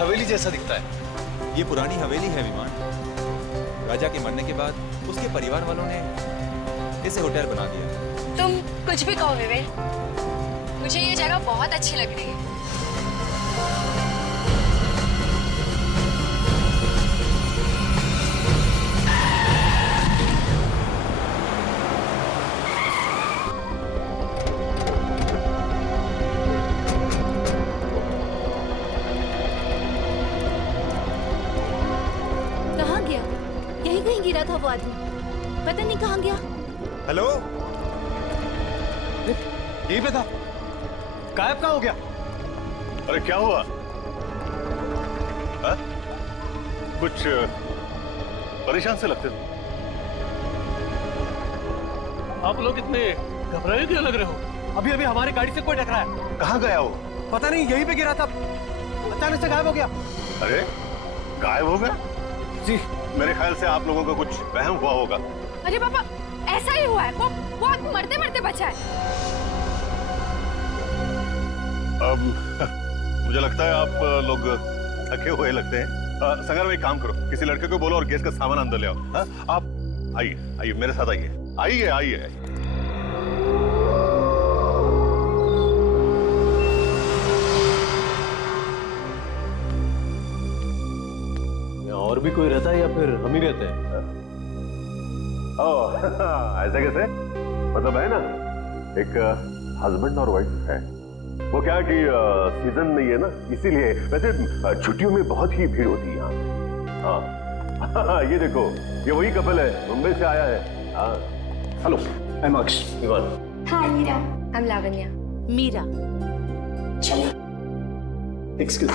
हवेली जैसा दिखता है। ये पुरानी हवेली है विमान। राजा के मरने के बाद उसके परिवार वालों ने इसे होटल बना दिया। तुम कुछ भी कहो विवेक, मुझे ये जगह बहुत अच्छी लग रही है। कहाँ गया? यहीं कहीं गिरा था वो आदमी, पता नहीं कहाँ गया। हेलो, यहीं पे था, गायब कहाँ हो गया? अरे क्या हुआ? हा? कुछ परेशान से लगते थे। आप लोग इतने घबराए क्यों लग रहे हो? अभी अभी हमारी गाड़ी से कोई टकराया। कहाँ गया वो? पता नहीं, यहीं पे गिरा था, अचानक से गायब हो गया। अरे गायब हो गया? जी, मेरे ख्याल से आप लोगों का कुछ वहम हुआ होगा। अरे पापा, ऐसा ही हुआ है। वो आदमी मरते मरते बचा है। मुझे लगता है आप लोग थके हुए लगते हैं। संगर में एक काम करो, किसी लड़के को बोलो और गैस का सामान अंदर ले आओ। हाँ? आप आइए आइए मेरे साथ आइए आइए आइए। और भी कोई रहता है या फिर हम ही रहते हैं? ओह ऐसा कैसे? मतलब है ना, एक हस्बैंड और वाइफ है। वो क्या कि सीजन नहीं है ना, इसीलिए। वैसे छुट्टियों में बहुत ही भीड़ होती है यहाँ पे। हाँ ये देखो, ये वही कपल है, मुंबई से आया है। हाँ hello, I am Aksh Viman. Hi Meera, I am Lavanya. Meera. Excuse.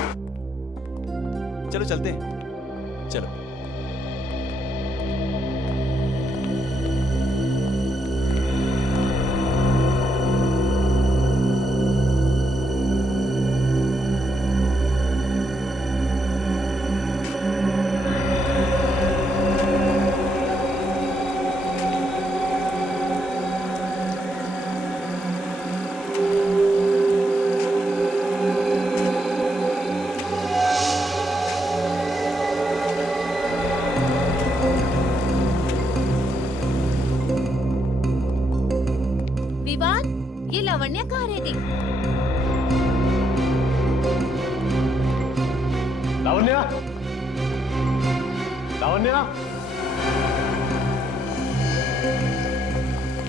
चलो चलते हैं, चलो। विवान, ये लावण्या कहाँ रह गई? लावण्या, लावण्या,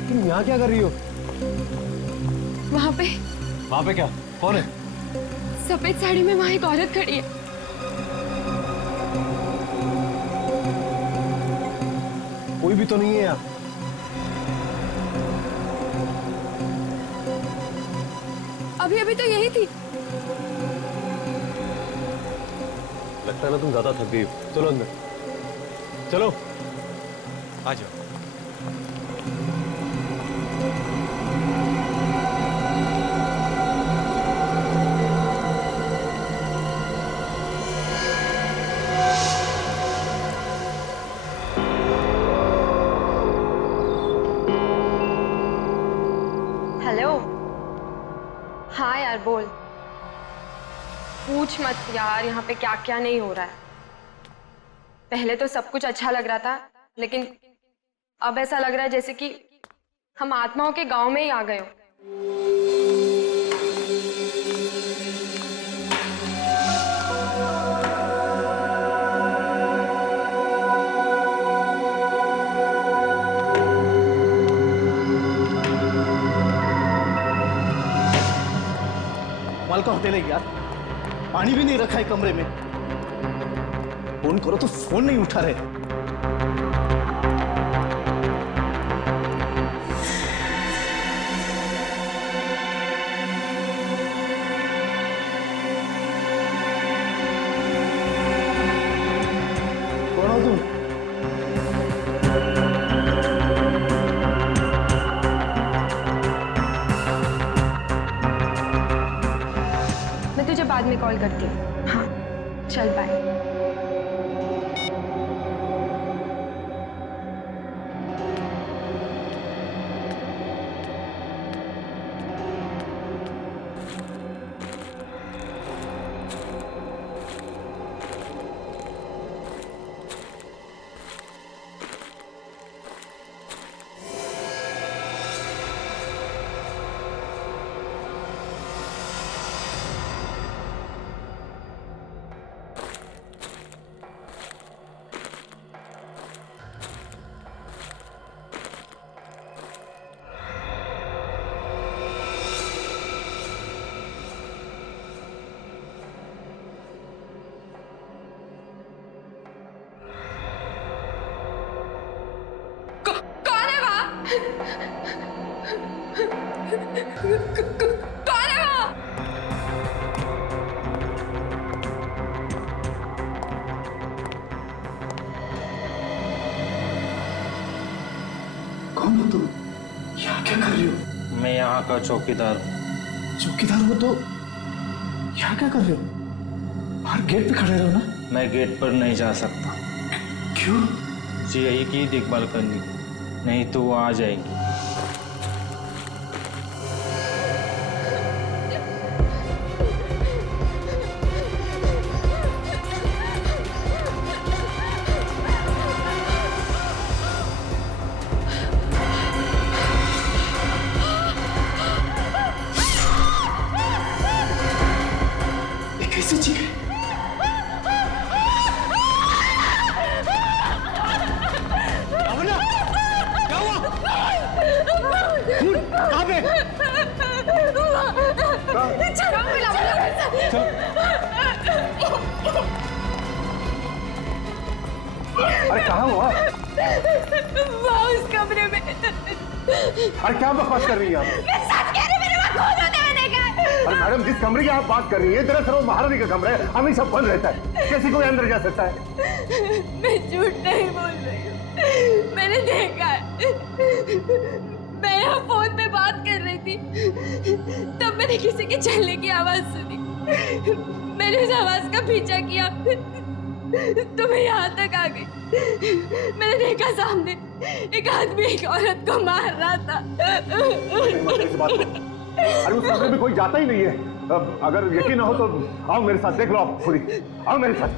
तुम यहाँ क्या कर रही हो? वहाँ पे क्या? कौन है? सफेद साड़ी में वहाँ एक औरत खड़ी है। कोई भी तो नहीं है यहाँ। अभी अभी तो यही थी। लगता है ना तुम ज्यादा थक गई हो। चलो अंदर, चलो। आ जाओ। हेलो। हाँ यार बोल। पूछ मत यार, यहाँ पे क्या क्या नहीं हो रहा है। पहले तो सब कुछ अच्छा लग रहा था, लेकिन अब ऐसा लग रहा है जैसे कि हम आत्माओं के गांव में ही आ गए हो। माल का होटल है यार, पानी भी नहीं रखा है कमरे में। फोन करो तो फोन नहीं उठा रहे। कौन हो तुम? मैं तुझे बाद में कॉल करती हूँ। हाँ चल बाय। कौन है वो? कौन हो तुम? यहाँ क्या कर रही हो? मैं यहाँ का चौकीदार हूँ। चौकीदार हो तो यहाँ क्या कर रहे हो? बाहर गेट पे खड़े रहो ना। मैं गेट पर नहीं जा सकता। क्यों? जी यही की देखभाल करनी, नहीं तो वो आ जाएगी। ये कैसे चीखे? अमला, क्या हुआ? कहाँ पे? अरे कहाँ हुआ? उस कमरे में। अरे क्या बकवास कर रही हैं आप? मैं सच कह रही हूँ, मेरे को खून होते हुए देखा है। अरे मैडम, जिस कमरे की आप बात कर रही हैं दरअसल वो महारानी का कमरा है, हमेशा बंद रहता है, कैसे कोई अंदर जा सकता है? मैं झूठ नहीं बोल रही हूँ, मैंने देखा है। मैं यहाँ फोन पे बात कर रही थी, तब मैंने किसी के चलने की आवाज सुनी। मैंने उस आवाज का पीछा किया तो मैं यहाँ तक आ गई। मैंने देखा सामने एक आदमी एक औरत को मार रहा था। अरे उस कमरे में कोई जाता ही नहीं है। अब अगर यकीन ना हो तो आओ मेरे साथ, देख लो आप खुद ही, आओ मेरे साथ।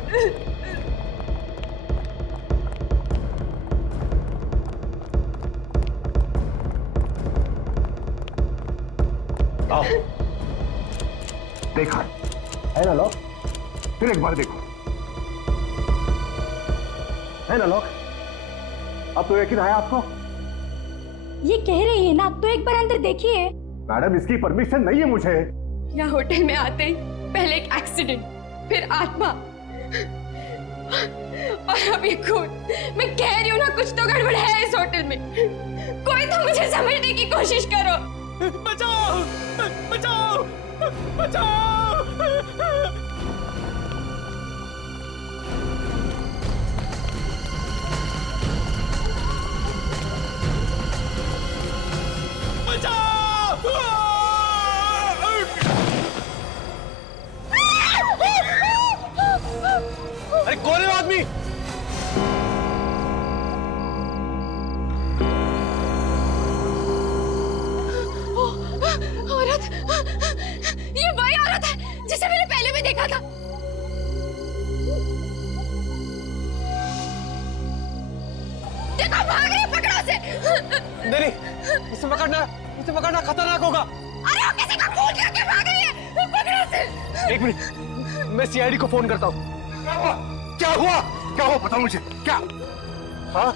आओ, देखा है ना लॉक? फिर एक बार देखो, है ना लॉक? अब तो यकीन आया आपको? ये कह रही है ना, तो एक बार अंदर देखिए। मैडम, इसकी परमिशन नहीं है मुझे। यहाँ होटल में आते ही पहले एक एक्सीडेंट, फिर आत्मा और अब ये खून। मैं कह रही हूँ ना, कुछ तो गड़बड़ है इस होटल में। कोई तो मुझे समझने की कोशिश करो। बचाओ! बचाओ! बचाओ! अरे कौन है वो आदमी? औरत, ये वही औरत है जिसे मैंने पहले भी देखा था। देखो, भाग रही है, पकड़ो उसे। नहीं, इसे पकड़ना खतरनाक होगा। अरे वो किसी का खून करके भाग रही है, पकड़ो उसे। एक मिनट, मैं सीआईडी को फोन करता हूँ। क्या हुआ? क्या हुआ? बताओ मुझे, क्या? हाँ?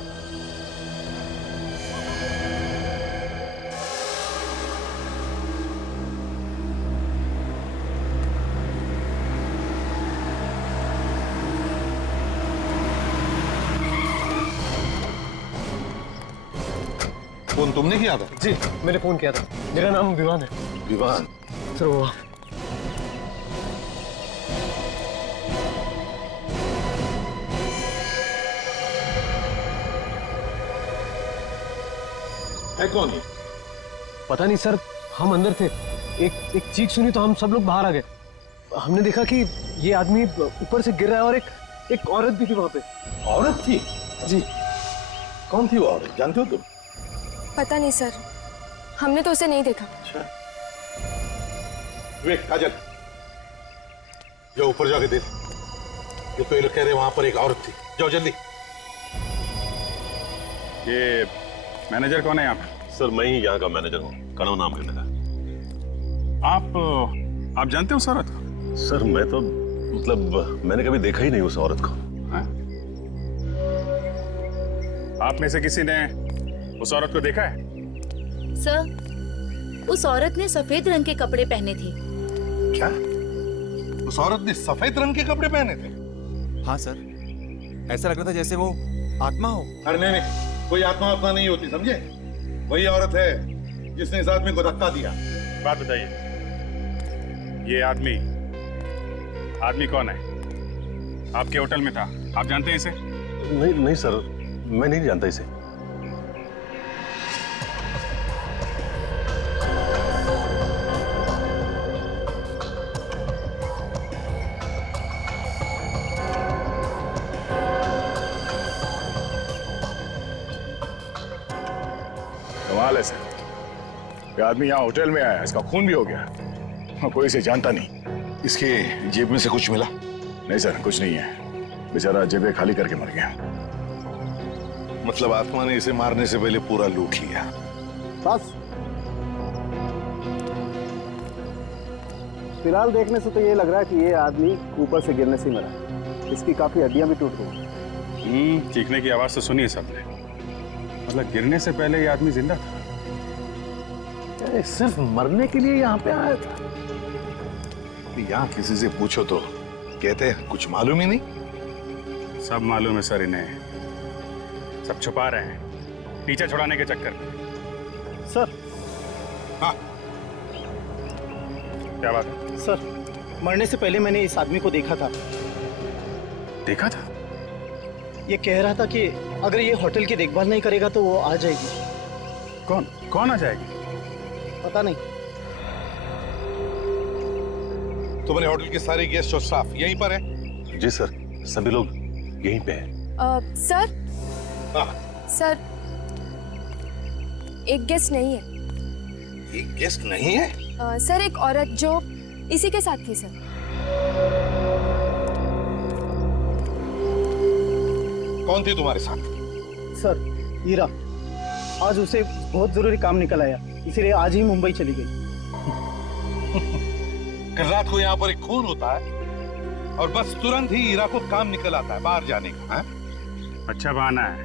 फोन तुमने किया था? जी, मैंने फोन किया था। मेरा नाम विवान है। विवान? सर वो है कौन ये? पता नहीं सर, हम अंदर थे, एक चीख सुनी तो हम सब लोग बाहर आ गए। हमने देखा कि ये आदमी ऊपर से गिर रहा है और एक औरत भी थी वहां पे। औरत थी? जी। कौन थी वो औरत, जानते हो तुम? पता नहीं सर, हमने तो उसे नहीं देखा। अच्छा, वे काजल, जाओ ऊपर जाके देख। ये तो ये लोग कह रहे वहां पर एक औरत थी। जाओ जल्दी। ये मैनेजर कौन है यहाँ पे? सर, मैं ही यहाँ का मैनेजर हूँ, कणव नाम है मेरा। आप जानते हो उस औरत को? सर, मैं तो मतलब मैंने कभी देखा ही नहीं उस औरत को। हाँ? आप में से किसी ने उस औरत को देखा है? सर, उस औरत ने सफेद रंग के कपड़े पहने थे। क्या? उस औरत ने सफेद रंग के कपड़े पहने थे? हाँ सर, ऐसा लग रहा था जैसे वो आत्मा हो। अरे नहीं, कोई आत्मा नहीं होती, समझे? वही औरत है जिसने इस आदमी को धक्का दिया। बात बताइए, ये आदमी कौन है? आपके होटल में था, आप जानते हैं इसे? नहीं सर, मैं नहीं जानता इसे। कमाल है सर, ये आदमी यहाँ होटल में आया, इसका खून भी हो गया, कोई इसे जानता नहीं। इसके जेब में से कुछ मिला? नहीं सर, कुछ नहीं है, बेचारा जेबें खाली करके मर गया। मतलब आत्मा ने इसे मारने से पहले पूरा लूट लिया। बस फिलहाल देखने से तो ये लग रहा है कि ये आदमी ऊपर से गिरने से मरा। इसकी काफी हड्डियां भी टूट गई। चीखने की आवाज तो सुनी है सबने, मतलब गिरने से पहले ये आदमी जिंदा था। सिर्फ मरने के लिए यहाँ पे आया था? यहाँ किसी से पूछो तो कहते हैं कुछ मालूम ही नहीं। सब मालूम है सर इन्हें, सब छुपा रहे हैं पीछे छुड़ाने के चक्कर में। सर। हाँ, क्या बात है? सर, मरने से पहले मैंने इस आदमी को देखा था। देखा था? ये कह रहा था कि अगर ये होटल की देखभाल नहीं करेगा तो वो आ जाएगी। कौन आ जाएगी? पता नहीं। तुम्हारे होटल के सारे गेस्ट और स्टाफ यहीं पर है? जी सर, सभी लोग यहीं पे हैं। सर। हाँ। सर, एक गेस्ट नहीं है। एक गेस्ट नहीं है? सर, एक औरत जो इसी के साथ थी सर। कौन थी तुम्हारे साथ? सर, हीरा। आज उसे बहुत जरूरी काम निकल आया, इसलिए आज ही मुंबई चली गई। कल रात को यहाँ पर एक खून होता है और बस तुरंत ही हीरा को काम निकल आता है बाहर जाने का। है? अच्छा बहाना है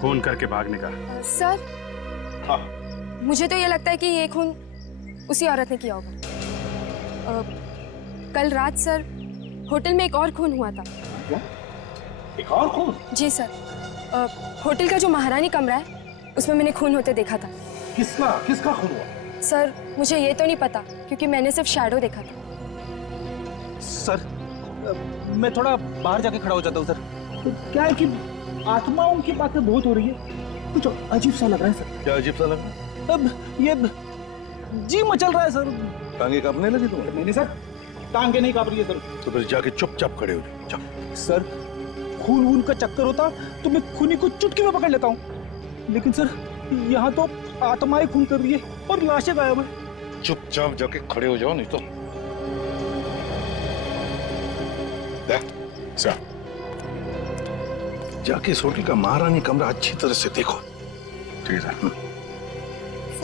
खून करके भागने का। सर। हाँ। मुझे तो ये लगता है कि ये खून उसी औरत ने किया होगा। कल रात सर होटल में एक और खून हुआ था। क्या? एक और खून? जी सर, होटल का जो महारानी कमरा है उसमें मैंने खून होते देखा था। किसका खून हुआ? सर, मुझे ये तो नहीं पता क्योंकि मैंने सिर्फ शैडो देखा था। सर, मैं थोड़ा बाहर जाके खड़ा हो जाता हूँ सर। तो क्या है कि आत्माओं की बातें बहुत हो रही है, कुछ अजीब सा लग रहा है सर। क्या अजीब सा लग रहा है? अब ये जी मचल रहा है सर। टांगे कांपने लगी तुम्हें? नहीं सर, टांगे नहीं कांप रही है सर। तो फिर जाके चुपचाप खड़े हो जाओ। सर, खून का चक्कर होता तो मैं खूनी को चुटकी में पकड़ लेता हूँ, लेकिन सर यहाँ तो आत्माएं खून कर रही है और लाशें गायब है। चुपचाप जाके खड़े हो जाओ, नहीं तो सर, जाके इस होटल का महारानी कमरा अच्छी तरह से देखो। ठीक है सर।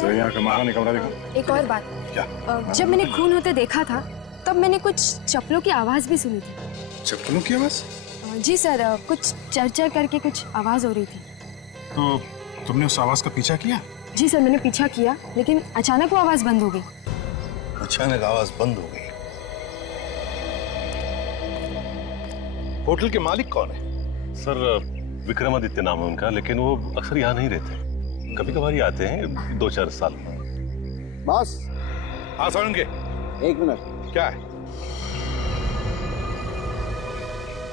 तो यहाँ का महारानी कमरा देखो। एक और बात, क्या? जब मैंने खून होते देखा था तब मैंने कुछ चप्पलों की आवाज भी सुनी थी। चप्पलों की आवाज? जी सर, कुछ चरचर करके कुछ आवाज हो रही थी। तो तुमने उस आवाज का पीछा किया? जी सर, मैंने पीछा किया लेकिन अचानक वो आवाज बंद हो गई। अचानक आवाज बंद हो गई। होटल के मालिक कौन है? सर, विक्रमादित्य नाम है उनका, लेकिन वो अक्सर यहाँ नहीं रहते, कभी कभार ही आते हैं 2-4 साल। बस। हाँ सारंगे, एक मिनट। क्या है?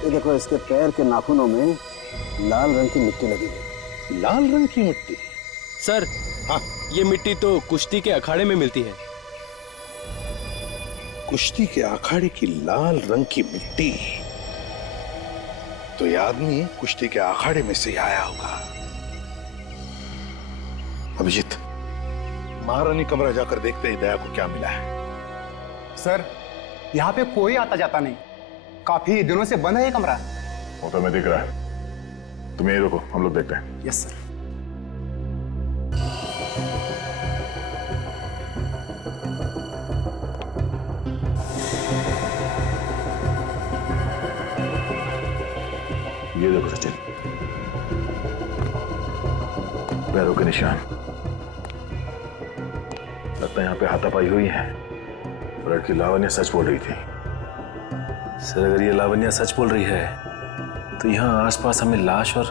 ये देखो, इसके पैर के नाखूनों में लाल रंग की मिट्टी लगी है। लाल रंग की मिट्टी? सर, हाँ, ये मिट्टी तो कुश्ती के अखाड़े में मिलती है। कुश्ती के अखाड़े की लाल रंग की मिट्टी? तो ये आदमी कुश्ती के अखाड़े में से आया होगा। अभिजीत, महारानी कमरा जाकर देखते हैं दया को क्या मिला है। सर, यहाँ पे कोई आता जाता नहीं, काफी दिनों से बंद है ये कमरा। वो तो मैं दिख रहा है, तुम यहीं रुको, हम लोग देखते हैं। Yes sir. ये देखो सचिन, पैरों के निशान। लगता है यहाँ पे हाथापाई हुई है। लड़की लावण्या सच बोल रही थी। सर, अगर ये लावण्या सच बोल रही है तो यहाँ आसपास हमें लाश और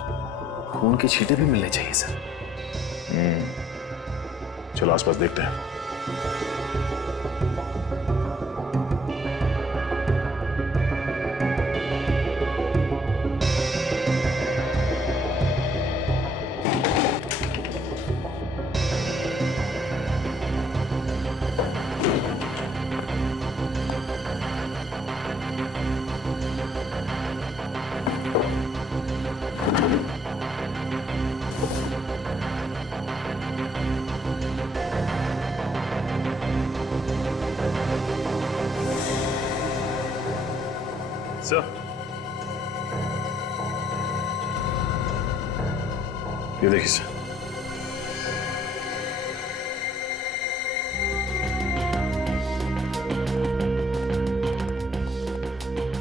खून के छींटे भी मिलने चाहिए सर। चलो आसपास देखते हैं। सर, ये देखिए सर।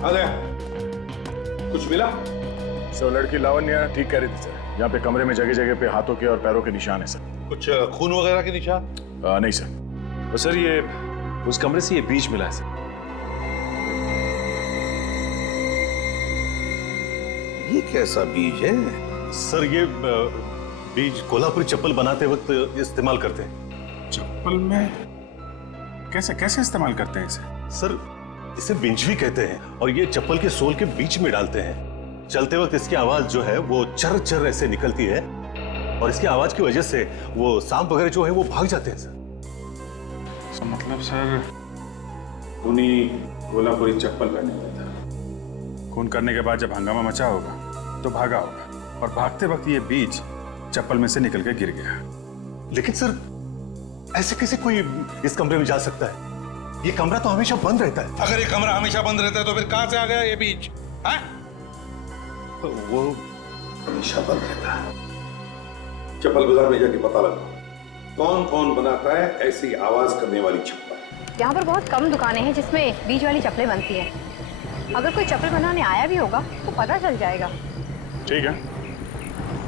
आ गया। कुछ मिला? सर लड़की लावण्या ठीक कह रही थी सर, यहाँ पे कमरे में जगह जगह पे हाथों के और पैरों के निशान है सर। कुछ खून वगैरह के निशान? नहीं सर। तो सर ये उस कमरे से ये बीज मिला है सर। ये कैसा बीज है? सर ये बीज कोल्हापुरी चप्पल बनाते वक्त इस्तेमाल करते हैं। चप्पल में कैसे कैसे इस्तेमाल करते हैं इसे? सर इसे बिंच भी कहते हैं और ये चप्पल के सोल के बीच में डालते हैं। चलते वक्त इसकी आवाज जो है वो चर चर ऐसे निकलती है और इसकी आवाज की वजह से वो सांप वगैरह जो है वो भाग जाते हैं सर। मतलब सर उन्हीं कोल्हापुरी चप्पल पहने हुआ था। खून करने के बाद जब हंगामा मचा होगा तो भागा होगा और भागते वक्त ये बीज चप्पल में से निकल के गिर गया। लेकिन सर ऐसे कैसे कोई इस कमरे में जा सकता है? ये कमरा तो हमेशा बंद रहता है। अगर ये कमरा हमेशा बंद रहता है तो फिर कहां से आ गया ये बीज? हाँ? तो वो हमेशा बंद रहता है। चप्पल बाजार में जाके पता लगा कौन कौन बनाता है ऐसी आवाज करने वाली चप्पल। यहाँ पर बहुत कम दुकानें हैं जिसमें बीज वाली चप्पलें बनती हैं। अगर कोई चप्पल बनाने आया भी होगा तो पता चल जाएगा। ठीक है,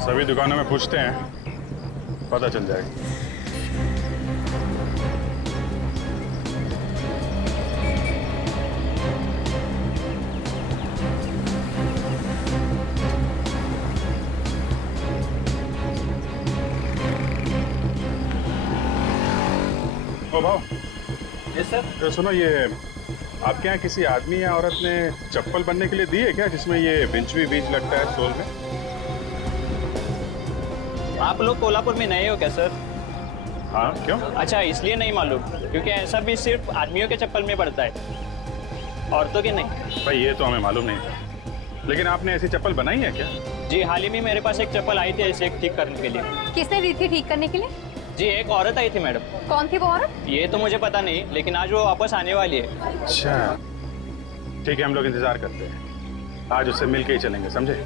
सभी दुकानों में पूछते हैं, पता चल जाएगा। ओ भाव। Yes sir. तो सुनो, ये आपके यहाँ किसी आदमी या औरत ने चप्पल बनने के लिए दी है क्या जिसमें ये बिंच भी बीज लगता है सोल में? आप लोग कोल्हापुर में नए हो क्या सर? हाँ, क्यों? अच्छा, इसलिए नहीं मालूम क्योंकि ऐसा भी सिर्फ आदमियों के चप्पल में पड़ता है, औरतों के नहीं। भाई ये तो हमें मालूम नहीं था, लेकिन आपने ऐसी चप्पल बनाई है क्या? जी, हाल ही में मेरे पास एक चप्पल आई थी ऐसे ठीक करने के लिए। किसने दी थी ठीक करने के लिए? जी, एक औरत आई थी मैडम। कौन थी वो औरत? ये तो मुझे पता नहीं, लेकिन आज वो वापस आने वाली है। अच्छा, ठीक है, हम लोग इंतजार करते हैं। आज उससे मिलके ही चलेंगे, समझे?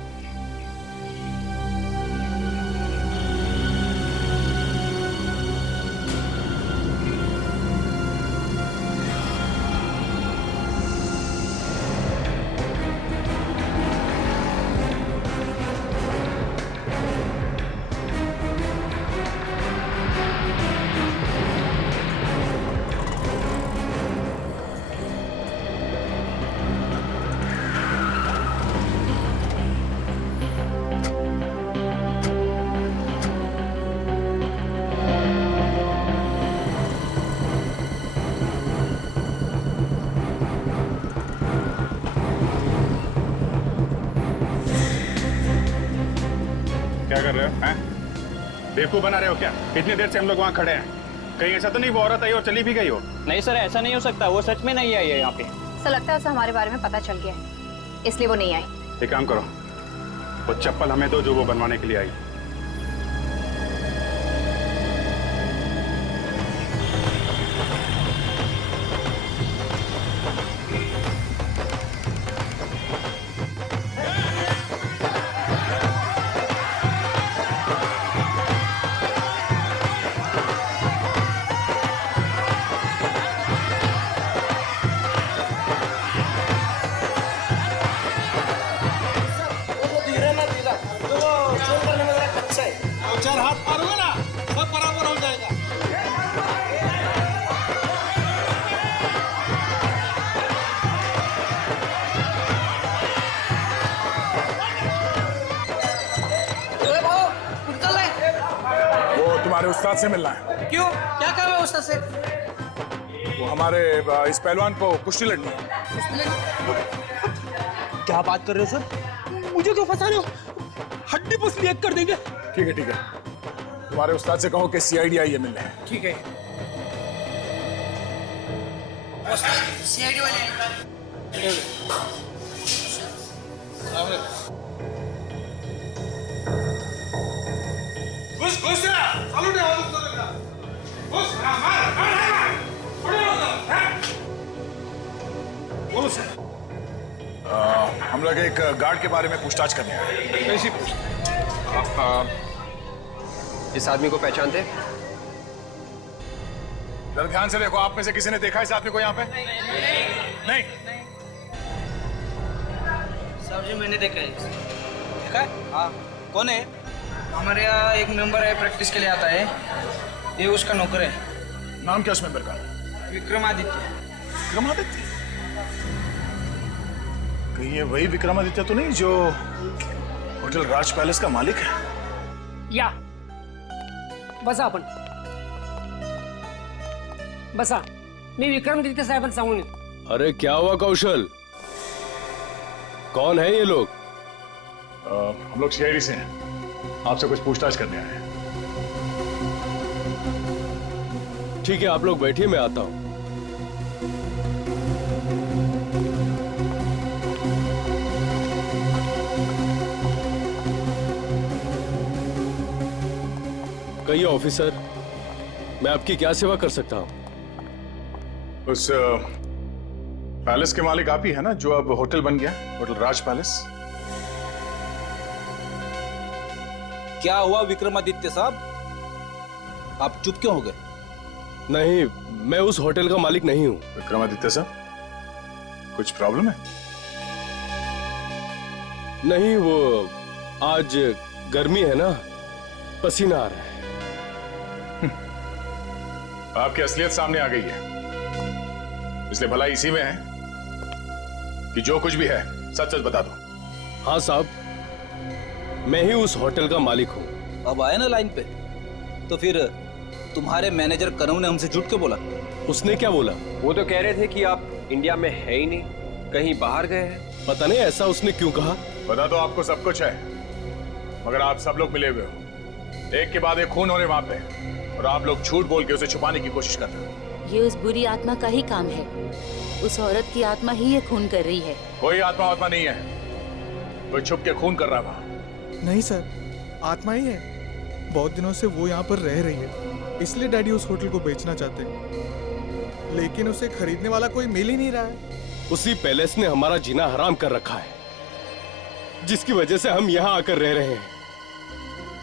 क्या कर रहे हो? हैं? बेवकूफ बना रहे हो क्या? इतनी देर से हम लोग वहाँ खड़े हैं, कहीं ऐसा तो नहीं वो औरत आई और चली भी गई हो? नहीं सर, ऐसा नहीं हो सकता, वो सच में नहीं आई है यहाँ पे। ऐसा लगता है उसे हमारे बारे में पता चल गया है, इसलिए वो नहीं आई। एक काम करो, वो चप्पल हमें दो जो वो बनवाने के लिए आई। तुम्हारे उस्ताद से मिलना है। क्यों, क्या काम है उस्ताद से? वो हमारे इस पहलवान को कुश्ती लड़नी है। क्या बात कर रहे हो सर? मुझे क्यों फंसा रहे हो? हड्डी पसली एक कर देंगे। ठीक है ठीक है, तुम्हारे उस्ताद से कहो कि सीआईडी आई है मिलने। ठीक है। सीआईडी वाले बोलो सर। हम लोग एक गार्ड के बारे में पूछताछ करने आए। कैसी आप इस आदमी को पहचानते? जरा ध्यान से देखो, आप में से किसी ने देखा इस आदमी को यहाँ पे? नहीं। साहब जी मैंने देखा है। देखा है? हाँ। कौन है? हमारे यहाँ एक मेंबर है, प्रैक्टिस के लिए आता है। ये उसका नौकर है। नाम क्या उस मेंबर का? विक्रमादित्य। विक्रमादित्य? कहीं ये वही विक्रमादित्य तो नहीं जो होटल राज पैलेस का मालिक है? या बसा आपण बसा, मी विक्रमादित्य साहेबांना सांगून येतो। अरे क्या हुआ कौशल, कौन है ये लोग? हम लोग सीआईडी से हैं, आपसे कुछ पूछताछ करने आए हैं। ठीक है, आप लोग बैठिए, मैं आता हूं। कहिए ऑफिसर, मैं आपकी क्या सेवा कर सकता हूं? उस पैलेस के मालिक आप ही है ना, जो अब होटल बन गया, होटल राज पैलेस? क्या हुआ विक्रमादित्य साहब, आप चुप क्यों हो गए? नहीं, मैं उस होटल का मालिक नहीं हूं। विक्रमादित्य साहब, कुछ प्रॉब्लम है? नहीं, वो आज गर्मी है ना, पसीना आ रहा है। आपकी असलियत सामने आ गई है, इसलिए भलाई इसी में है कि जो कुछ भी है सच सच बता दो। हाँ साहब, मैं ही उस होटल का मालिक हूँ। अब आए ना लाइन पे, तो फिर तुम्हारे मैनेजर कनऊ ने हमसे झूठ क्यों बोला? उसने क्या बोला? वो तो कह रहे थे कि आप इंडिया में है ही नहीं, कहीं बाहर गए हैं। पता नहीं ऐसा उसने क्यों कहा। पता तो आपको सब कुछ है, मगर आप सब लोग मिले हुए हो, एक के बाद एक खून हो रहे वहां पे, और आप लोग झूठ बोल के उसे छुपाने की कोशिश कर रहे हो। ये उस बुरी आत्मा का ही काम है, उस औरत की आत्मा ही ये खून कर रही है। कोई आत्मा नहीं है, कोई छुप के खून कर रहा है। नहीं सर, आत्मा ही है। बहुत दिनों से वो यहाँ पर रह रही है, इसलिए डैडी उस होटल को बेचना चाहते हैं, लेकिन उसे खरीदने वाला कोई मिल ही नहीं रहा है। उसी पैलेस ने हमारा जीना हराम कर रखा है, जिसकी वजह से हम यहाँ आकर रह रहे हैं।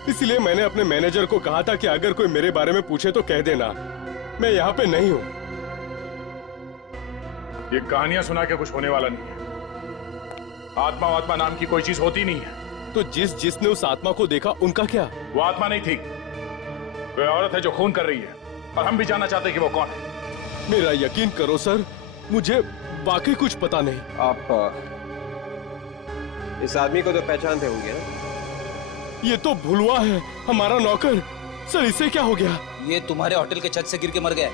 इसलिए मैंने अपने मैनेजर को कहा था कि अगर कोई मेरे बारे में पूछे तो कह देना मैं यहाँ पे नहीं हूँ। ये कहानियां सुना के कुछ होने वाला नहीं है। आत्मा नाम की कोई चीज होती नहीं है। तो जिसने उस आत्मा को देखा उनका क्या? वो आत्मा नहीं थी, कोई औरत है जो खून कर रही है, और हम भी जानना चाहते हैं कि वो कौन है। मेरा यकीन करो सर, मुझे वाकई कुछ पता नहीं। आप इस आदमी को तो पहचानते होंगे ना? ये तो भुलवा है, हमारा नौकर। सर इसे क्या हो गया? ये तुम्हारे होटल के छत से गिर के मर गया।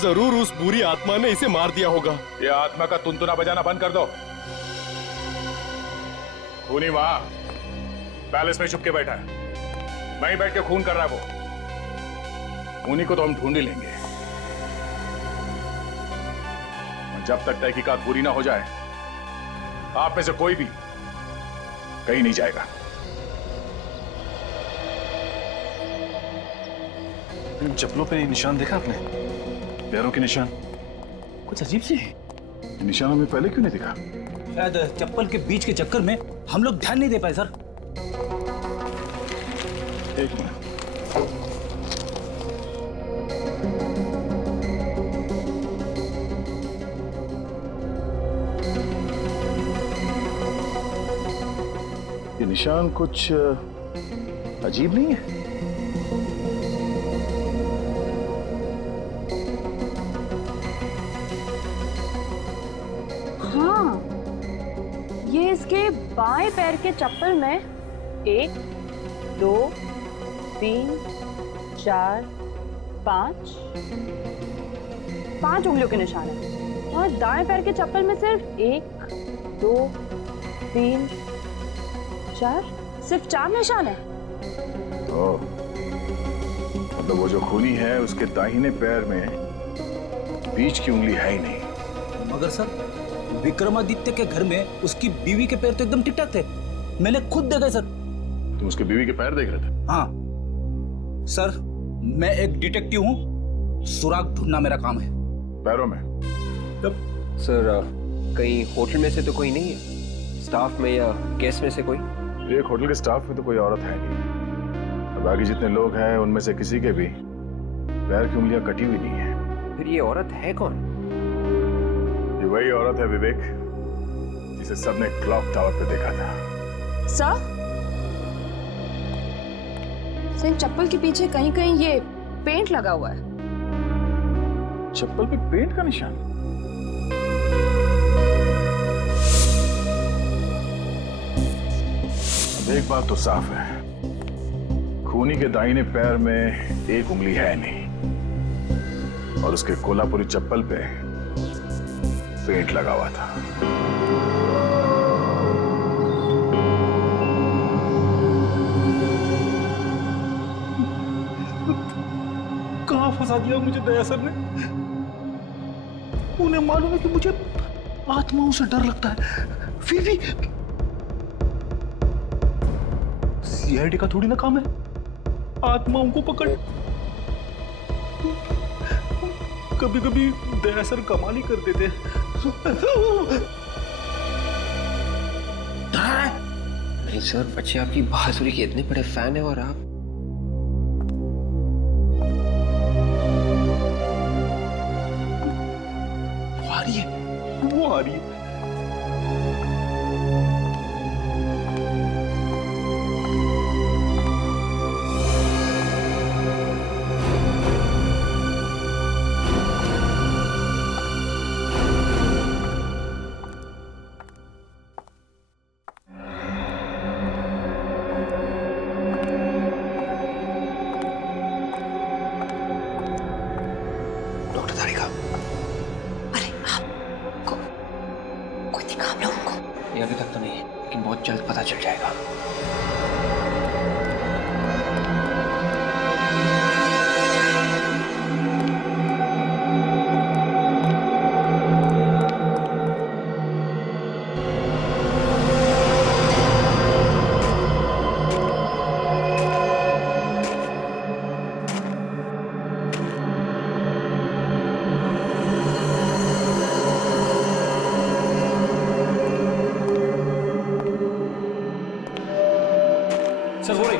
जरूर उस बुरी आत्मा ने इसे मार दिया होगा। ये आत्मा का तुनतुना बजाना बंद कर दो। खूनी वहां पैलेस में छुप के बैठा है, वहीं बैठ के खून कर रहा है वो। खूनी को तो हम ढूंढ ही लेंगे, और जब तक तहकीकात पूरी ना हो जाए आप में से कोई भी कहीं नहीं जाएगा। इन चप्पलों पे निशान देखा आपने? पैरों के निशान कुछ अजीब से है। निशान हमें पहले क्यों नहीं दिखा? शायद चप्पल के बीच के चक्कर में हम लोग ध्यान नहीं दे पाए सर। एक मिनट, ये निशान कुछ अजीब नहीं है? हाँ, ये इसके बाएं पैर के चप्पल में 1, 2, 3, 4, 5 उंगलियों के निशान है और दाएं पैर के चप्पल में सिर्फ 1, 2, 3, 4 सिर्फ 4 निशान है। तो मतलब वो जो खूनी है उसके दाहिने पैर में बीच की उंगली है ही नहीं। मगर सर, विक्रमादित्य के घर में उसकी बीवी के पैर तो एकदम ठीक ठाक थे, मैंने खुद देखे सर। तुम उसके बीवी के पैर देख रहे थे? हाँ सर, मैं एक डिटेक्टिव हूँ, सुराग ढूंढना मेरा काम है। पैरों में? सर कहीं होटल में से तो कोई नहीं है, स्टाफ में या गेस्ट में से कोई? एक होटल के स्टाफ में तो कोई औरत है नहीं, और बाकी जितने लोग हैं उनमें से किसी के भी पैर की उंगलियां कटी हुई नहीं है। फिर ये औरत है कौन? ये वही औरत है विवेक, जिसे सबने क्लॉक टावर पे देखा था। सर, इन चप्पल के पीछे कहीं कहीं ये पेंट लगा हुआ है। चप्पल पे पेंट का निशान? अब एक बात तो साफ है, खूनी के दाहिने पैर में एक उंगली है नहीं और उसके कोल्हापुरी चप्पल पे पेंट लगा हुआ था। कहाँ फंसा दिया मुझे दया सर ने। उन्हें मालूम है कि मुझे आत्माओं से डर लगता है, फिर भी सीआईडी का थोड़ी ना काम है आत्माओं को पकड़। कभी कभी दया सर कमाल ही कर देते नहीं सर, बच्चे आपकी बहादुरी के इतने बड़े फैन है और आप वो आ रही है। डॉक्टर तारिका, ये अभी तक तो नहीं, लेकिन बहुत जल्द पता चल जाएगा। सर हो रही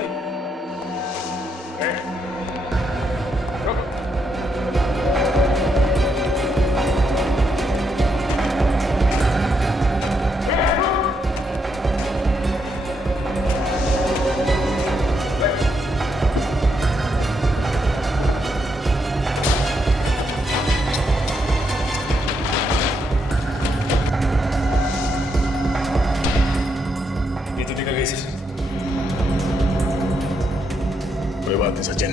ये तो निकल गई सर। कोई बात नहीं सचिन,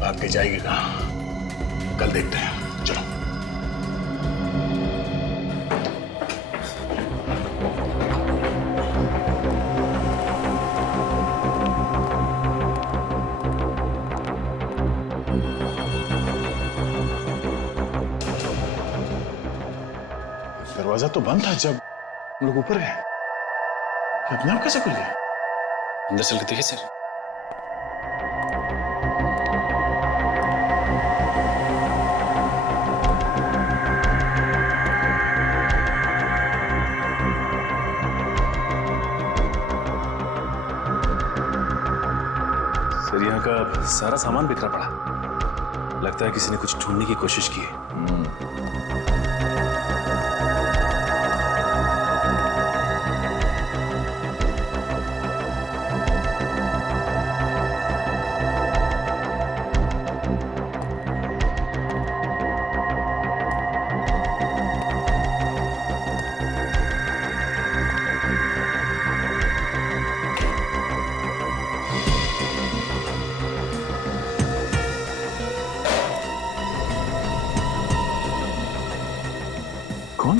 भाग के जाएगी कहाँ, कल देखते हैं, चलो। दरवाजा तो बंद था जब हम लोग ऊपर गए, अपने आप कैसे खुल गया? अंदर चल के देखिए सर। सर यहाँ का सारा सामान बिखरा पड़ा, लगता है किसी ने कुछ ढूंढने की कोशिश की है।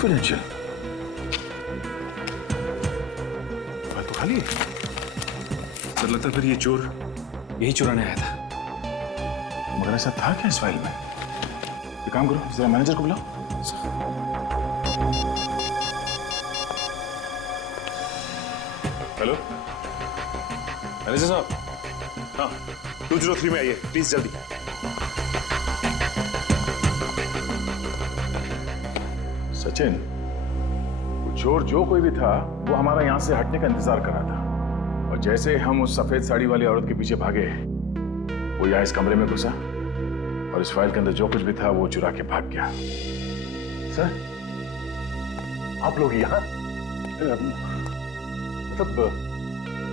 कॉन्फिडेंशियल? फाइल तो खाली है। सर लगता है फिर ये चोर यही चुराने आया था। मगर ऐसा था क्या इस फाइल में? एक काम करो, जरा मैनेजर को बुलाओ। हेलो मैनेजर साहब। हाँ 203 में आइए प्लीज, जल्दी। सचिन, वो चोर जो कोई भी था वो हमारा यहां से हटने का इंतजार कर रहा था, और जैसे हम उस सफेद साड़ी वाली औरत के पीछे भागे, वो यहाँ इस कमरे में घुसा और इस फाइल के अंदर जो कुछ भी था वो चुरा के भाग गया। सर आप लोग यहाँ? मतलब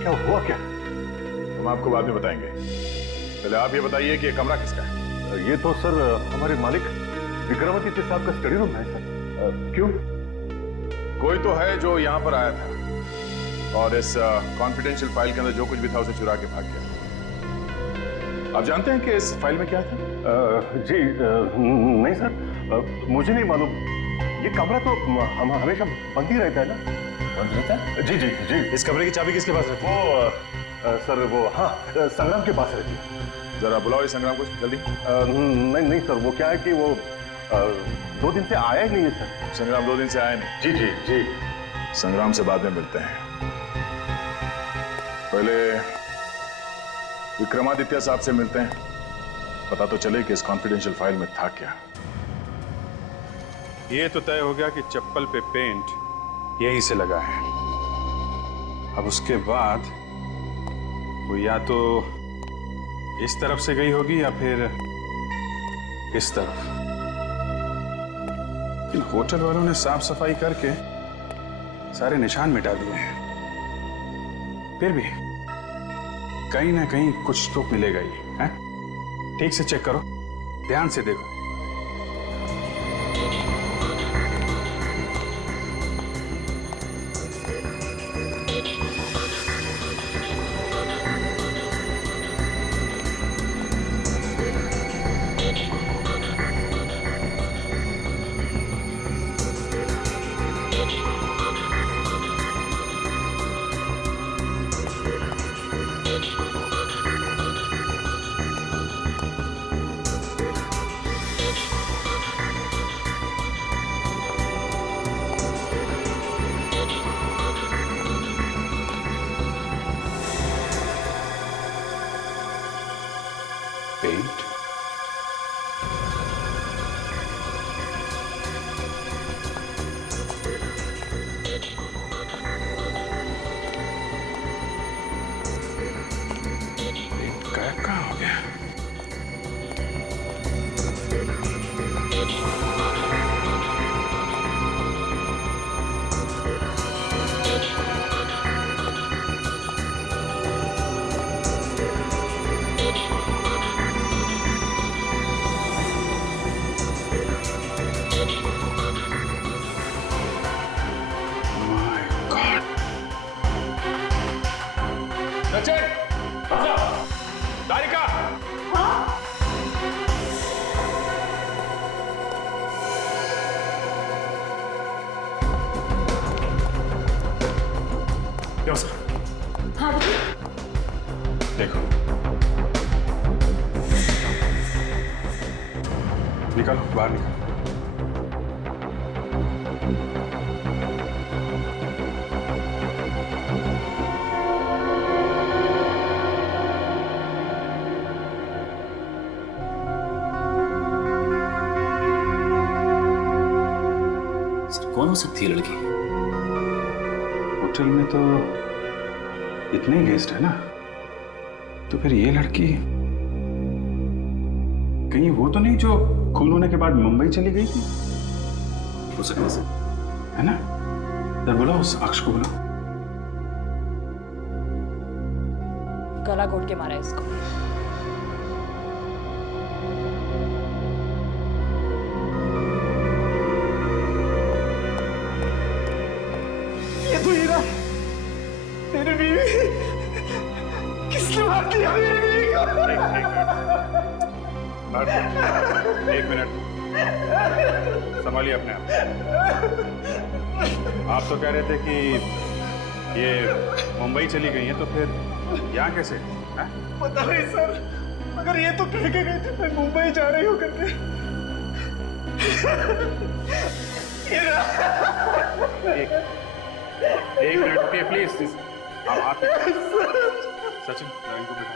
क्या हुआ क्या? हम आपको बाद में बताएंगे, पहले आप ये बताइए कि ये कमरा किसका है? ये तो सर हमारे मालिक विक्रमादित्य साहब का स्टडी रूम है सर। क्यों? कोई तो है जो यहाँ पर आया था और इस कॉन्फिडेंशियल फाइल के अंदर जो कुछ भी था उसे चुरा के भाग गया। आप जानते हैं कि इस फाइल में क्या था? जी नहीं सर, मुझे नहीं मालूम। ये कमरा तो हम हमेशा बंद ही रहता है ना। बंद रहता है? जी जी जी। इस कमरे की चाबी किसके पास रहती है? वो सर वो हाँ संग्राम के पास रहती है। जरा बुलाओ इस संग्राम को जल्दी। नहीं नहीं सर, वो क्या है कि वो 2 दिन से आया ही नहीं है सर। संग्राम 2 दिन से आया नहीं? जी जी जी। संग्राम से बाद में मिलते हैं, पहले विक्रमादित्य साहब से मिलते हैं, पता तो चले कि इस कॉन्फिडेंशियल फाइल में था क्या। ये तो तय हो गया कि चप्पल पे पेंट यहीं से लगा है। अब उसके बाद वो या तो इस तरफ से गई होगी या फिर इस तरफ। इन होटल वालों ने साफ सफाई करके सारे निशान मिटा दिए हैं, फिर भी कहीं ना कहीं कुछ तो मिलेगा ही है। ठीक से चेक करो, ध्यान से देखो। पेंट गायब कहाँ हो गया? दारिका! क्या सर? हाँ देखो, निकालो, बाहर निकालो। कौन हो सकती है लड़की? होटल में तो इतने गेस्ट है ना, तो फिर ये लड़की कहीं वो तो नहीं जो खून होने के बाद मुंबई चली गई थी? हो सकता है ना? तो बुलाओ उस अक्ष को, बुलाओ। गला घोट के मारा है इसको। ये तो हीरा, मेरी बीवी। किसने मार दिया मेरी बीवी को? एक मिनट, संभालिए अपने आप तो कह रहे थे कि ये मुंबई चली गई हैं, तो फिर यहाँ कैसे हैं? पता नहीं सर, मगर ये तो कह के गई थी मैं मुंबई जा रही हूँ करके। एक मिनट रुकिए प्लीज। आप सचिन इनको बिठा,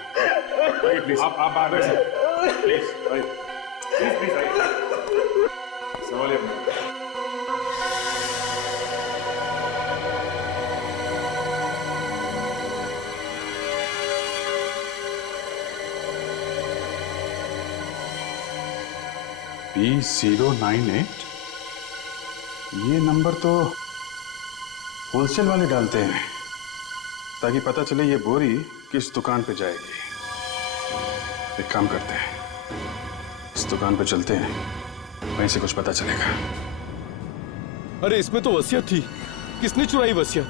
प्लीज आप बाहर बैठिए प्लीज, प्लीज आइए, संभालिए अपने। B098 ये नंबर तो होलसेल वाले डालते हैं ताकि पता चले ये बोरी किस दुकान पे जाएगी। एक काम करते हैं, इस दुकान पे चलते हैं, वहीं से कुछ पता चलेगा। अरे इसमें तो वसीयत थी, किसने चुराई वसीयत?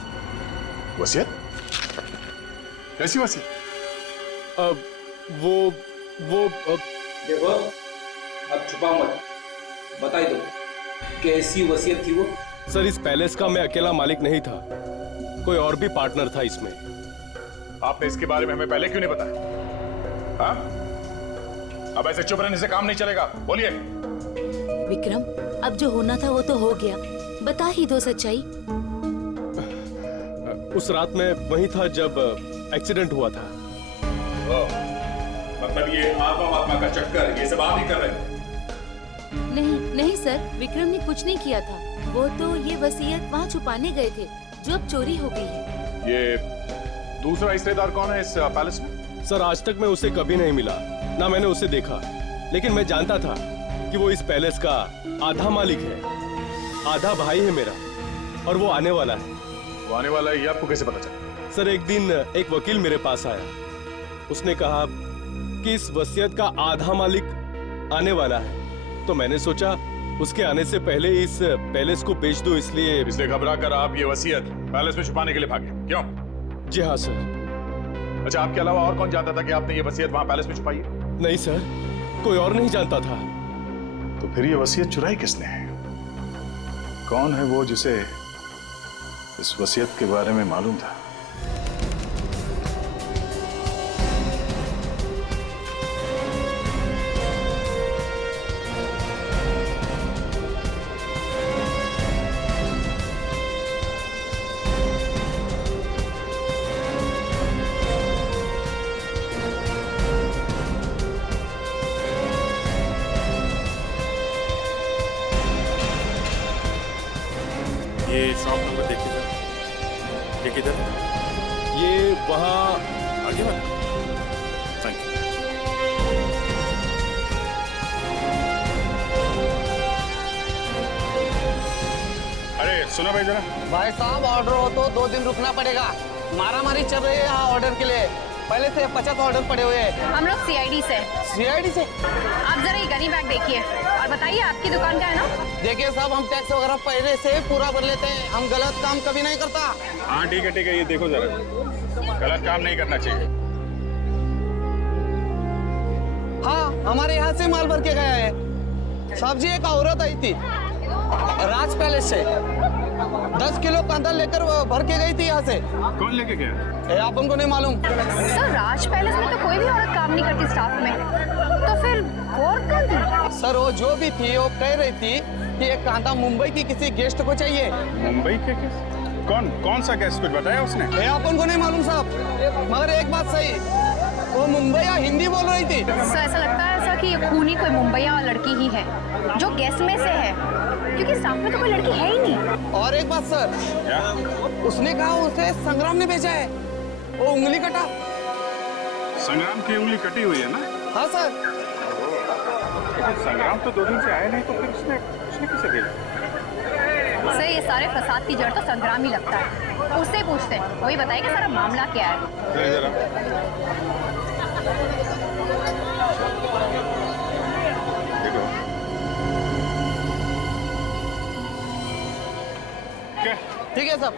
वसीयत? कैसी वसीयत? वो देखो, अब छुपा मत, बताई दो कैसी वसीयत थी वो? सर इस पैलेस का मैं अकेला मालिक नहीं था, कोई और भी पार्टनर था इसमें। आपने इसके बारे में हमें पहले क्यों नहीं बताया? हाँ? अब ऐसे चुप रहने से काम नहीं चलेगा, बोलिए। विक्रम, अब जो होना था वो तो हो गया, बता ही दो सच्चाई। उस रात में वहीं था जब एक्सीडेंट हुआ था। मतलब ये आत्मा का चक्कर ये सब आप ही कर रहे हैं? नहीं सर, विक्रम ने कुछ नहीं किया था, वो तो ये वसीयत वहाँ छुपाने गए थे जो अब चोरी हो गई है। ये दूसरा हिस्सेदार कौन है इस पैलेस में? सर आज तक मैं उसे कभी नहीं मिला, ना मैंने उसे देखा, लेकिन मैं जानता था कि वो इस पैलेस का आधा मालिक है, आधा भाई है मेरा, और वो आने वाला है। वो आने वाला है ये आपको कैसे पता चला? सर एक दिन एक वकील मेरे पास आया, उसने कहा कि इस वसीयत का आधा मालिक आने वाला है, तो मैंने सोचा उसके आने से पहले इस पैलेस को बेच दो, इसलिए घबरा कर आप ये वसीयत पैलेस में छुपाने के लिए भागे, क्यों? जी हाँ सर। अच्छा, आपके अलावा और कौन जानता था कि आपने ये वसीयत वहां पैलेस में छुपाई है? नहीं सर, कोई और नहीं जानता था। तो फिर ये वसीयत चुराई किसने है? कौन है वो जिसे इस वसीयत के बारे में मालूम था? ये शॉप नंबर देखिए सर, ये किधर? ये वहाँ आगे वाला। Thank you. अरे सुनो भाई जरा। भाई साहब ऑर्डर हो तो 2 दिन रुकना पड़ेगा, मारामारी चल रही है यहाँ ऑर्डर के लिए, पहले से 50 ऑर्डर पड़े हुए हैं। हम लोग सीआईडी से। सीआईडी से? आप जरा ये गनी बैग देखिए और बताइए आपकी दुकान का है ना? देखिए साहब, हम टैक्स वगैरह पहले से पूरा भर लेते हैं, हम गलत काम कभी नहीं करता। हाँ ठीक है, ये देखो जरा, गलत काम नहीं करना चाहिए। हाँ, हमारे यहाँ से माल भर के गया है साहब जी। एक औरत आई थी राज पैलेस से, 10 किलो कांदा लेकर भर के गई थी यहाँ से। कौन लेके गया? आप उनको नहीं मालूम? सर राज पैलेस में तो कोई भी औरत काम नहीं करती स्टाफ में, तो फिर वो औरत कौन थी? सर वो जो भी थी वो कह रही थी कि ये कांदा मुंबई की किसी गेस्ट को चाहिए। मुंबई के गेस्ट? कौन सा गेस्ट, कुछ बताया उसने? आप उनको नहीं मालूम साहब, मगर एक बात सही, वो मुंबई या हिंदी बोल रही थी। सर ऐसा लगता है ऐसा कि ये खूनी कोई मुंबईया लड़की ही है जो गेस्ट में से है, क्योंकि स्टाफ में तो कोई लड़की है ही नहीं। और एक बात सर, उसने कहा उसे संग्राम ने भेजा है, वो उंगली कटा। संग्राम की उंगली कटी हुई है ना? हाँ सर। संग्राम तो 2 दिन से आया नहीं, तो फिर उसने किसे भेजा? सर ये सारे फसाद की जड़ तो संग्राम ही लगता है, उससे पूछते हैं, वही बताएगा सारा मामला क्या है। जरा देखो, ठीक है साहब।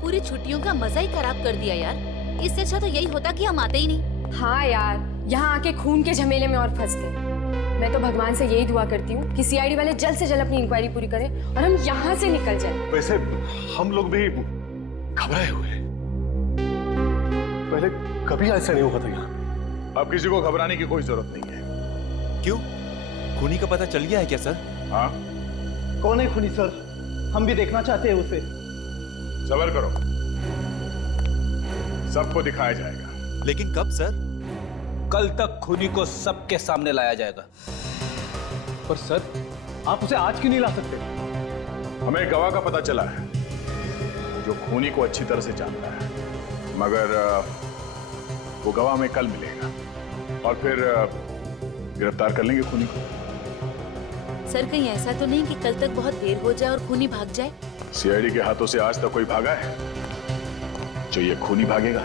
पूरी छुट्टियों का मजा ही खराब कर दिया यार, इससे अच्छा तो यही होता कि हम आते ही नहीं। हाँ यार, यहाँ आके खून के झमेले में और फंस गए। मैं तो भगवान से यही दुआ करती हूँ कि सीआईडी वाले जल्द से जल्द अपनी इंक्वायरी पूरी करें और हम यहाँ से निकल जाएं। वैसे हम लोग भी घबराए हुए हैं। पहले कभी ऐसा नहीं हुआ था यहाँ। अब किसी को घबराने की कोई जरूरत नहीं है। क्यों? खूनी का पता चल गया है क्या सर? हाँ, कौन है खूनी सर? हम भी देखना चाहते हैं उसे। सबर करो, सबको दिखाया जाएगा। लेकिन कब सर? कल तक खूनी को सबके सामने लाया जाएगा। पर सर, आप उसे आज क्यों नहीं ला सकते? हमें एक गवाह का पता चला है जो खूनी को अच्छी तरह से जानता है, मगर वो गवाह हमें कल मिलेगा और फिर गिरफ्तार कर लेंगे खूनी को। सर कहीं ऐसा तो नहीं कि कल तक बहुत देर हो जाए और खूनी भाग जाए? सीआईडी के हाथों से आज तक कोई भागा है जो ये खूनी भागेगा?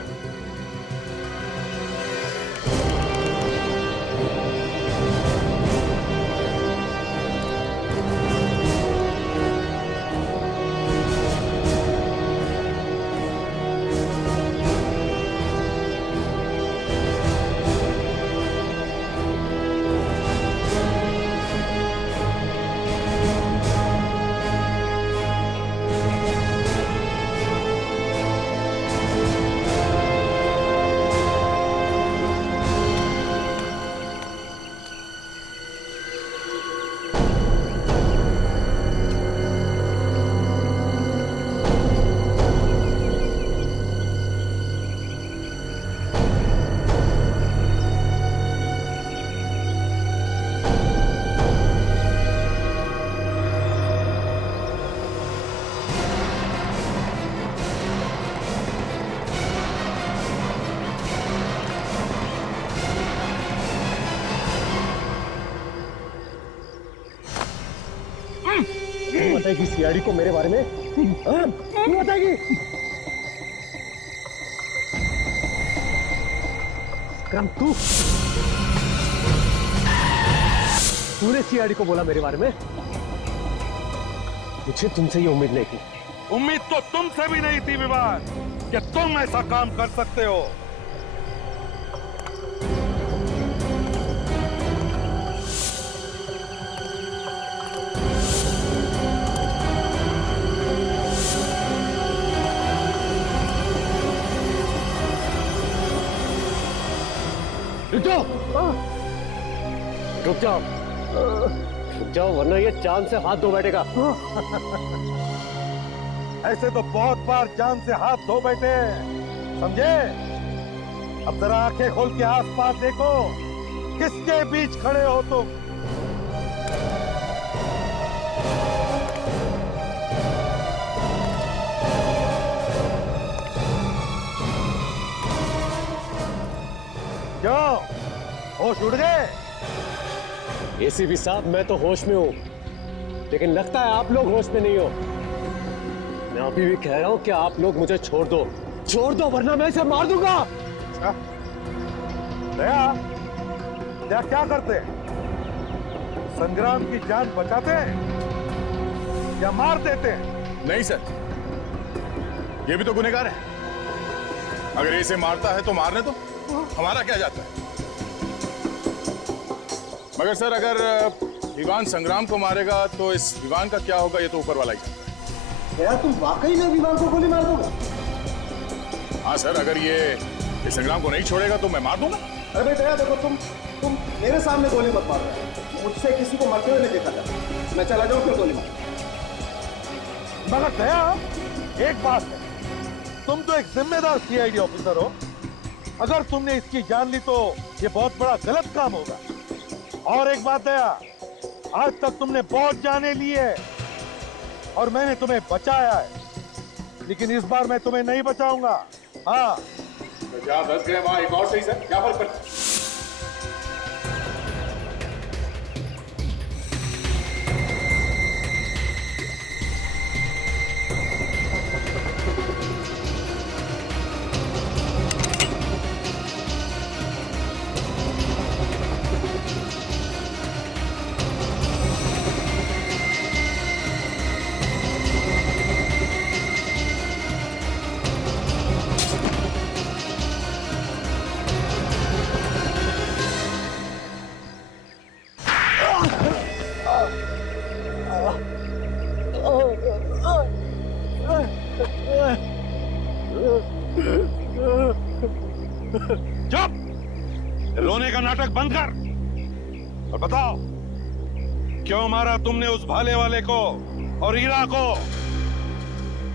बताएगी सीआईडी को मेरे बारे में? क्यों बताएगी? विक्रम, तूने सीआईडी को बोला मेरे बारे में? मुझे तुमसे ये उम्मीद नहीं थी। उम्मीद तो तुमसे भी नहीं थी विवाद कि तुम ऐसा काम कर सकते हो। रुक जाओ, रुक जाओ, वरना ये जान से हाथ धो बैठेगा। ऐसे तो बहुत बार जान से हाथ धो बैठे हैं, समझे? अब जरा आंखें खोल के आसपास देखो, किसके बीच खड़े हो तुम? क्यों, होश उड़ गए? एसीपी साहब, मैं तो होश में हूँ, लेकिन लगता है आप लोग होश में नहीं हो। मैं अभी भी कह रहा हूँ कि आप लोग मुझे छोड़ दो, वरना मैं इसे मार दूंगा। दया, दया क्या करते हैं? संग्राम की जान बचाते हैं या मार देते हैं? नहीं सर, ये भी तो गुनहगार है। अगर इसे मारता है तो मारने दो, हमारा क्या जाता है? मगर सर, अगर विवान संग्राम को मारेगा तो इस विवान का क्या होगा, ये तो ऊपर वाला ही जानता है। यार, तुम वाकई में विवान को गोली मार दोगे? हाँ सर, अगर ये संग्राम को नहीं छोड़ेगा तो मैं मार दूंगा। अरे भाई दया, देखो, तुम मेरे सामने गोली मत मार रहे। मुझसे किसी को मरते हुए नहीं देखा था। मैं चला जाऊं, फिर गोली मार। मगर दया, एक बात है, तुम तो एक जिम्मेदार सीआईडी ऑफिसर हो। अगर तुमने इसकी जान ली तो ये बहुत बड़ा गलत काम होगा। और एक बात दया, आज तक तुमने बहुत जाने ली है और मैंने तुम्हें बचाया है, लेकिन इस बार मैं तुम्हें नहीं बचाऊंगा। हाँ, जहाँ 10 गए वहां एक और सही सर, क्या फर्क पड़ता है? चुप! रोने का नाटक बंद कर और बताओ क्यों मारा तुमने उस भाले वाले को और हीरा को?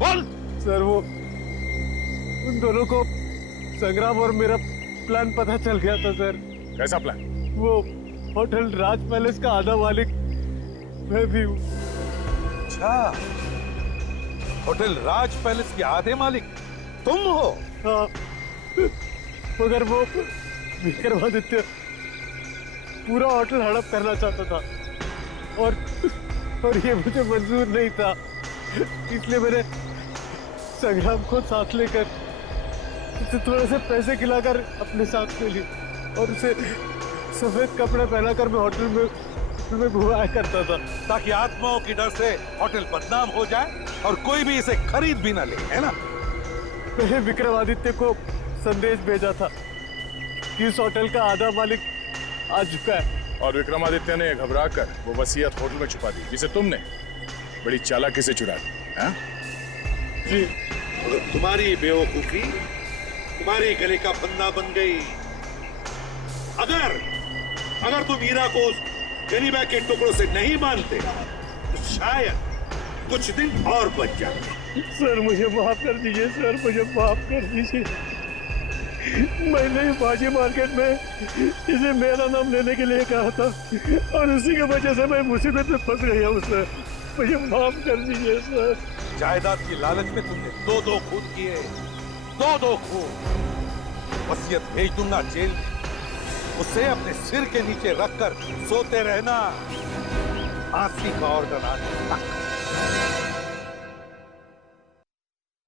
बोल। सर वो उन दोनों को संग्राम और मेरा प्लान पता चल गया था सर। कैसा प्लान? वो होटल राज पैलेस का आधा मालिक मैं भी हूँ। अच्छा, होटल राज पैलेस के आधे मालिक तुम हो? हाँ, मगर वो विक्रमादित्य पूरा होटल हड़प करना चाहता था और ये मुझे मंजूर नहीं था, इसलिए मैंने संग्राम को साथ लेकर उसे थोड़े से पैसे खिलाकर अपने साथ ले ली और उसे सफेद कपड़े पहनाकर मैं होटल में घुमाया करता था ताकि आत्माओं की डर से होटल बदनाम हो जाए और कोई भी इसे खरीद भी ना ले, है ना? मैंने विक्रमादित्य को संदेश भेजा था कि इस होटल का आधा मालिक आ चुका है और विक्रमादित्य ने घबराकर वो वसीयत होटल में छुपा दी जिसे तुमने बड़ी चालाकी से चुरा दी। हाँ? जी। अगर तुम्हारी बेवकूफी तुम्हारे गले का फंदा बन गई, अगर तुम हीरा को उस गनी बैग के टुकड़ों से नहीं मानते तो शायद कुछ दिन और बच जाते। सर मुझे माफ कर दीजिए, सर मुझे माफ कर दीजिए। मैंने बाजी मार्केट में इसे मेरा नाम लेने के लिए कहा था और उसी की वजह से मैं मुसीबत में फंस गया हूँ सर, मुझे माफ कर दीजिए सर। जायदाद की लालच में तुमने दो खून किए, दो खून। वसीयत भेज दूंगा जेल में, उसे अपने सिर के नीचे रखकर सोते रहना, फांसी का ऑर्डर आने तक।